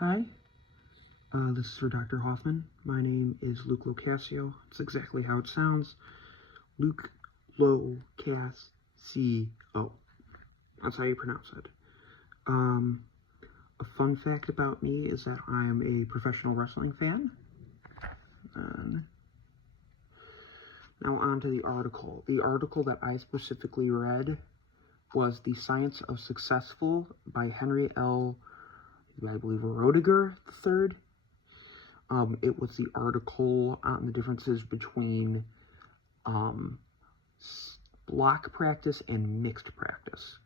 Hi, this is for Dr. Hoffman. My name is Luke Locascio. It's exactly how it sounds. Luke Locascio. That's how you pronounce it. A fun fact about me is that I am a professional wrestling fan. Now on to the article. The article that I specifically read was The Science of Successful by Henry L. I believe Roediger III. It was the article on the differences between block practice and mixed practice.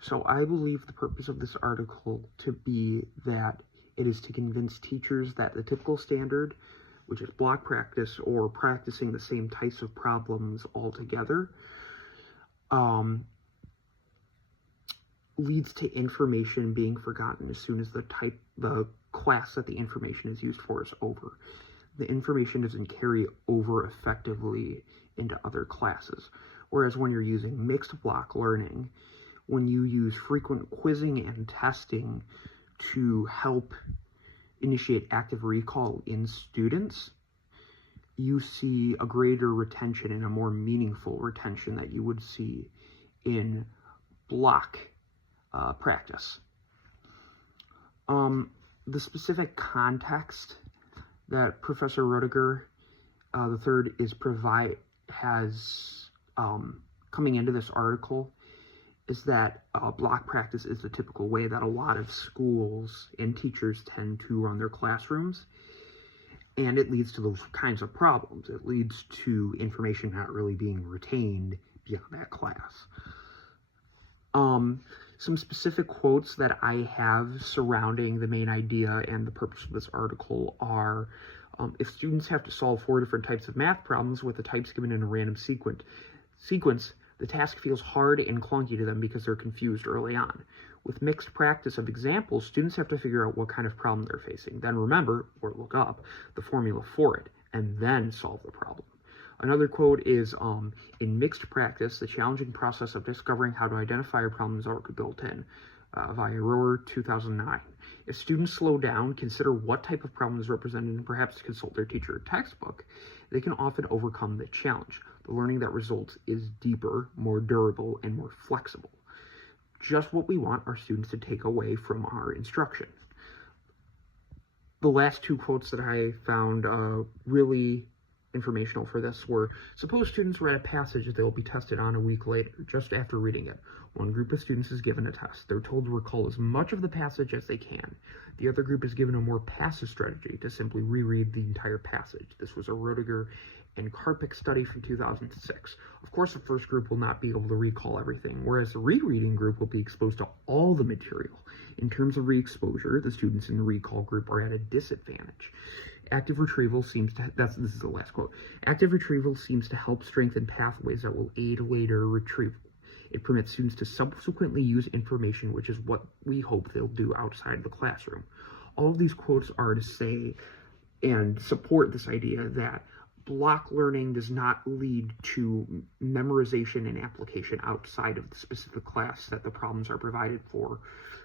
So I believe the purpose of this article to be that it is to convince teachers that the typical standard, which is block practice or practicing the same types of problems all together, leads to information being forgotten as soon as the class that the information is used for is over. The information doesn't carry over effectively into other classes. Whereas when you're using mixed block learning, when you use frequent quizzing and testing to help initiate active recall in students, you see a greater retention and a more meaningful retention that you would see in block practice. The specific context that Professor Roediger III has coming into this article is that block practice is the typical way that a lot of schools and teachers tend to run their classrooms, and it leads to those kinds of problems. It leads to information not really being retained beyond that class. Some specific quotes that I have surrounding the main idea and the purpose of this article are, if students have to solve 4 different types of math problems with the types given in a random sequence, the task feels hard and clunky to them because they're confused early on. With mixed practice of examples, students have to figure out what kind of problem they're facing, then remember, or look up, the formula for it, and then solve the problem. Another quote is, in mixed practice, the challenging process of discovering how to identify a problem is already built in, via Rohr 2009. If students slow down, consider what type of problem is represented, and perhaps consult their teacher or textbook, they can often overcome the challenge. The learning that results is deeper, more durable, and more flexible. Just what we want our students to take away from our instruction. The last 2 quotes that I found really informational for this were, suppose students read a passage that they will be tested on a week later, just after reading it. One group of students is given a test. They're told to recall as much of the passage as they can. The other group is given a more passive strategy to simply reread the entire passage. This was a Roediger and Karpik study from 2006. Of course, the first group will not be able to recall everything, whereas the rereading group will be exposed to all the material. In terms of re-exposure, the students in the recall group are at a disadvantage. Active retrieval seems to, this is the last quote, active retrieval seems to help strengthen pathways that will aid later retrieval. It permits students to subsequently use information, which is what we hope they'll do outside the classroom. All of these quotes are to say and support this idea that block learning does not lead to memorization and application outside of the specific class that the problems are provided for,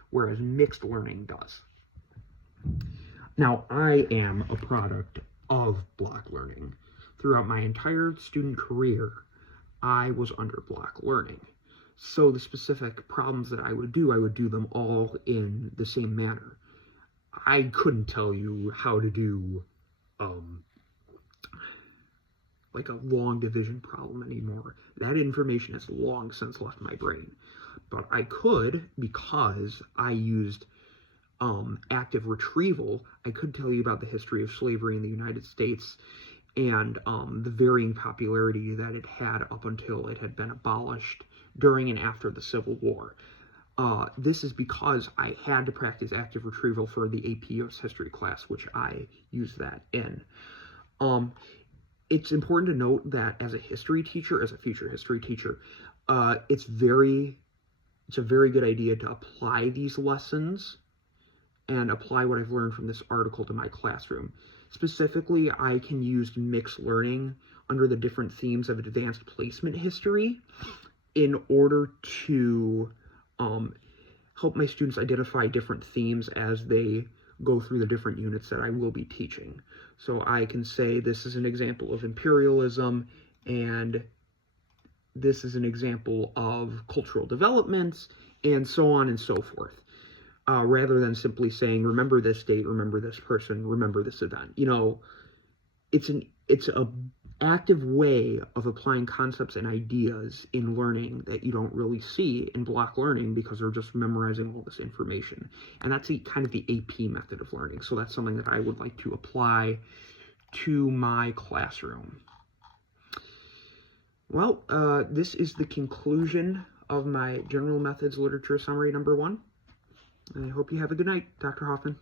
whereas mixed learning does. Now, I am a product of block learning. Throughout my entire student career, I was under block learning. So the specific problems that I would do them all in the same manner. I couldn't tell you how to do like a long division problem anymore. That information has long since left my brain. But I could, because I used active retrieval, I could tell you about the history of slavery in the United States and the varying popularity that it had up until it had been abolished during and after the Civil War. This is because I had to practice active retrieval for the AP US history class, which I used that in. It's important to note that as a history teacher, as a future history teacher, it's a very good idea to apply these lessons and apply what I've learned from this article to my classroom. Specifically, I can use mixed learning under the different themes of advanced placement history in order to help my students identify different themes as they go through the different units that I will be teaching. So I can say this is an example of imperialism, and this is an example of cultural developments, and so on and so forth. Rather than simply saying, remember this date, remember this person, remember this event. You know, it's a active way of applying concepts and ideas in learning that you don't really see in block learning because they're just memorizing all this information. And that's kind of the AP method of learning. So that's something that I would like to apply to my classroom. Well, this is the conclusion of my General Methods Literature Summary number 1. I hope you have a good night, Dr. Hoffman.